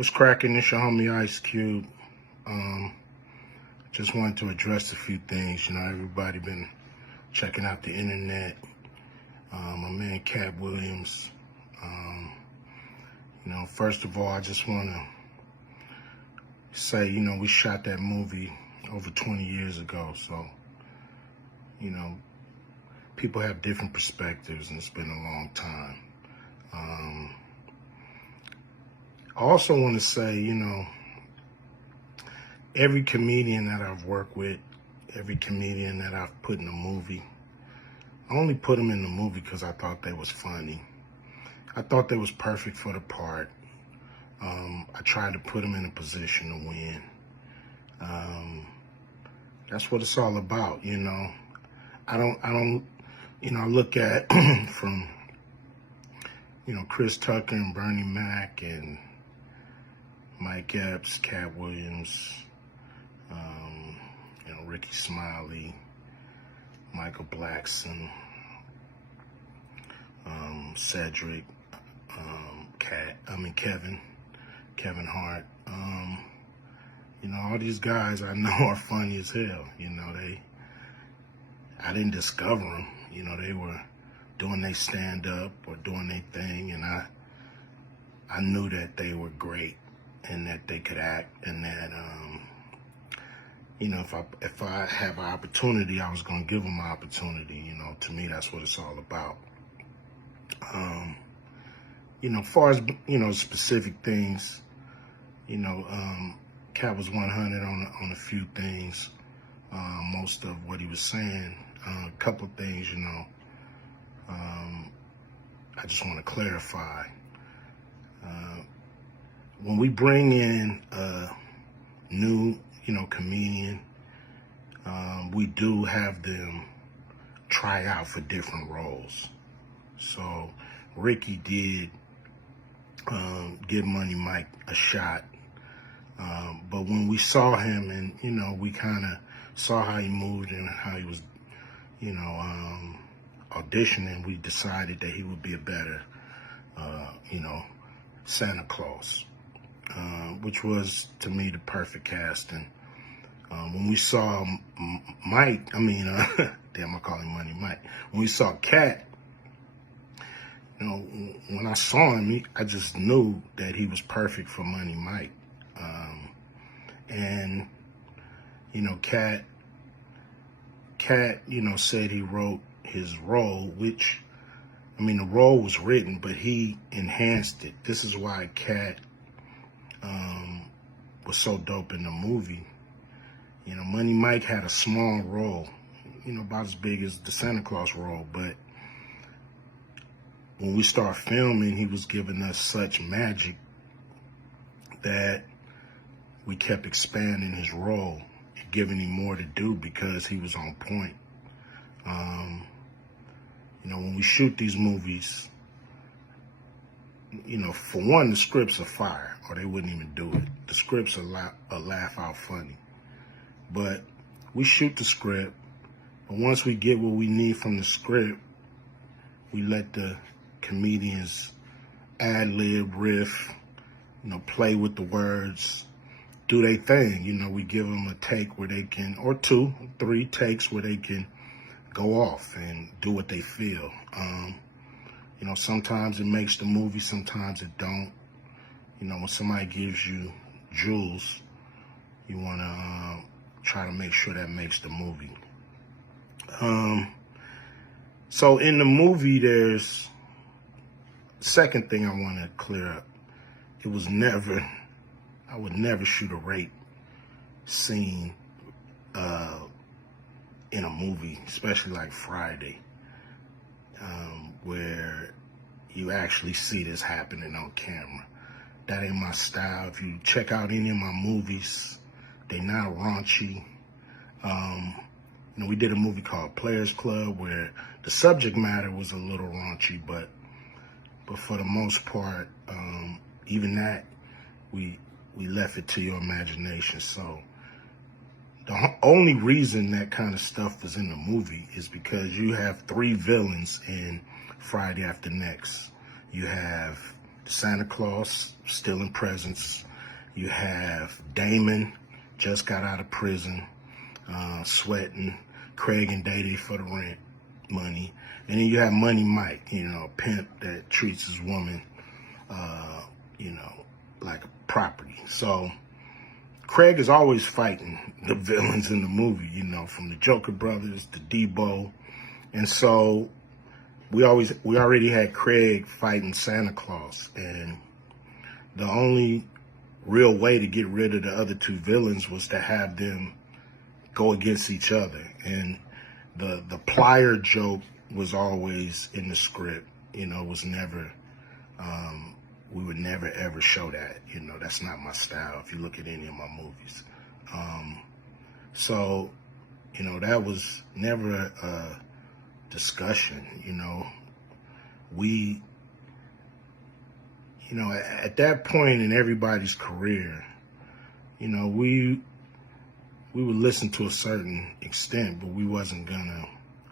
What's cracking? It's your homie Ice Cube. Just wanted to address a few things. You know, everybody been checking out the internet. My man KATT Williams. You know, first of all, I just want to say, you know, we shot that movie over 20 years ago. So, you know, people have different perspectives, and it's been a long time. I also want to say, you know, every comedian that I've worked with, every comedian that I've put in a movie, I only put them in the movie because I thought they was funny. I thought they was perfect for the part. I tried to put them in a position to win. That's what it's all about, you know. I don't, you know, I look at from, you know, Chris Tucker and Bernie Mac and Mike Epps, KATT Williams, you know, Ricky Smiley, Michael Blackson, Cedric, Kevin Hart. You know, all these guys I know are funny as hell. You know, I didn't discover them. You know, they were doing their stand-up or doing their thing, and I knew that they were great and that they could act, and that, you know, if I have an opportunity, I was going to give them an opportunity. You know, to me, that's what it's all about. You know, as far as, you know, specific things, you know, KATT was 100 on a few things. Most of what he was saying, a couple of things, you know, I just want to clarify. When we bring in a new, you know, comedian, we do have them try out for different roles. So Ricky did give Money Mike a shot. But when we saw him and, you know, we kind of saw how he moved and how he was, you know, auditioning, we decided that he would be a better, you know, Santa Claus, which was, to me, the perfect casting. When we saw Mike, damn, I call him Money Mike. When we saw KATT, you know, when I saw him, I just knew that he was perfect for Money Mike. And, you know, KATT, you know, said he wrote his role, which, I mean, the role was written, but he enhanced it. This is why KATT was so dope in the movie. You know, Money Mike had a small role, you know, about as big as the Santa Claus role, but when we start filming, he was giving us such magic that we kept expanding his role, giving him more to do because he was on point. You know, when we shoot these movies, you know, for one, the scripts are fire, or they wouldn't even do it. The scripts are laugh out funny. But we shoot the script, but once we get what we need from the script, we let the comedians ad-lib, riff, you know, play with the words, do their thing. You know, we give them a take where they can, or 2, 3 takes where they can go off and do what they feel. You know, sometimes it makes the movie, sometimes it don't. You know, when somebody gives you jewels, you want to try to make sure that makes the movie. So in the movie, there's second thing I want to clear up. It was never, I would never shoot a rape scene in a movie, especially like Friday, where you actually see this happening on camera. That ain't my style. If you check out any of my movies, they not raunchy. You know, we did a movie called Players Club where the subject matter was a little raunchy, but for the most part, even that, we left it to your imagination. So the only reason that kind of stuff is in the movie is because you have 3 villains in Friday After Next. You have Santa Claus stealing presents You have Damon, just got out of prison, sweating. Craig and Day for the rent money. And then you have Money Mike, a pimp that treats his woman, like a property. So Craig is always fighting the villains in the movie, from the Joker brothers to Debo. And so we already had Craig fighting Santa Claus. And the only real way to get rid of the other two villains was to have them go against each other. And the plier joke was always in the script, was never, we would never ever show that, that's not my style if you look at any of my movies. So, that was never a discussion, we, at that point in everybody's career, we would listen to a certain extent, but we wasn't gonna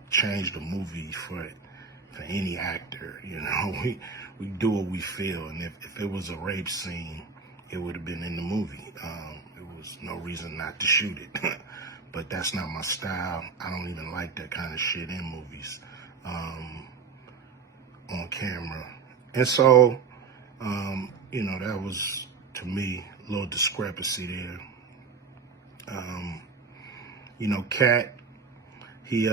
change the movie for any actor. We do what we feel, and if it was a rape scene, it would have been in the movie. There was no reason not to shoot it. But that's not my style. I don't even like that kind of shit in movies, on camera. And so, that was, to me, a little discrepancy there. KATT, he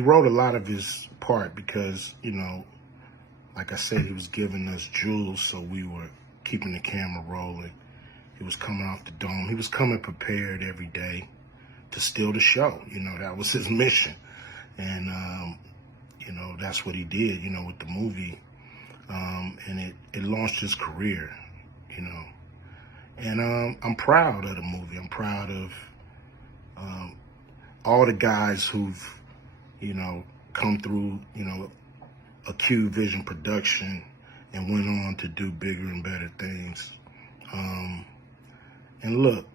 wrote a lot of his part because, like I said, he was giving us jewels, so we were keeping the camera rolling. He was coming off the dome. He was coming prepared every day to steal the show. That was his mission. And, that's what he did, with the movie. And it launched his career, And I'm proud of the movie. I'm proud of all the guys who've, come through, a Q Vision production and went on to do bigger and better things. And look,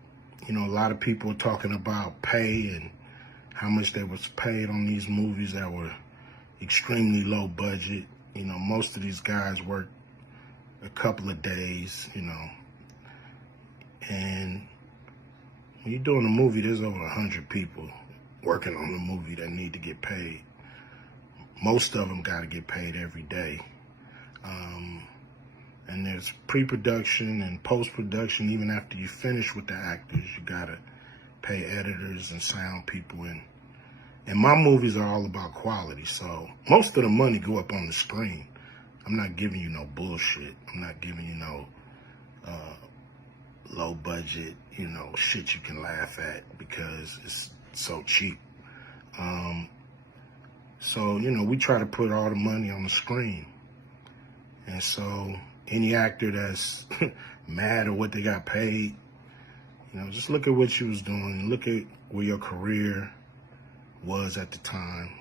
a lot of people are talking about pay and how much they was paid on these movies that were extremely low budget. Most of these guys work a couple of days, and when you're doing a movie, there's over 100 people working on the movie that need to get paid. Most of them got to get paid every day. And there's pre-production and post-production. Even after you finish with the actors, you got to pay editors and sound people. And my movies are all about quality, so most of the money go up on the screen. I'm not giving you no bullshit. I'm not giving you no low budget, shit you can laugh at because it's so cheap. So, we try to put all the money on the screen. And so any actor that's mad at what they got paid, just look at what you was doing. Look at where your career was at the time.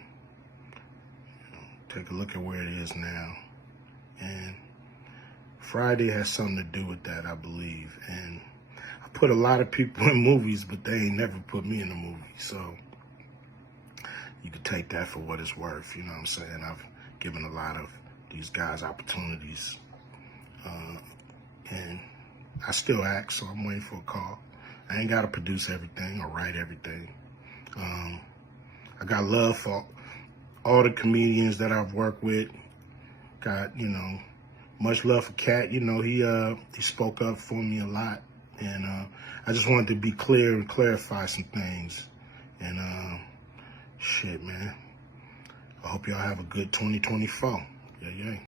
Take a look at where it is now. And Friday has something to do with that, I believe. And I put a lot of people in movies, but they ain't never put me in a movie. So you could take that for what it's worth. You know what I'm saying? I've given a lot of these guys opportunities. And I still act, so I'm waiting for a call. I ain't got to produce everything or write everything. I got love for all the comedians that I've worked with. Got, much love for KATT. He spoke up for me a lot. And I just wanted to be clear and clarify some things. And shit, man. I hope y'all have a good 2024. Yeah.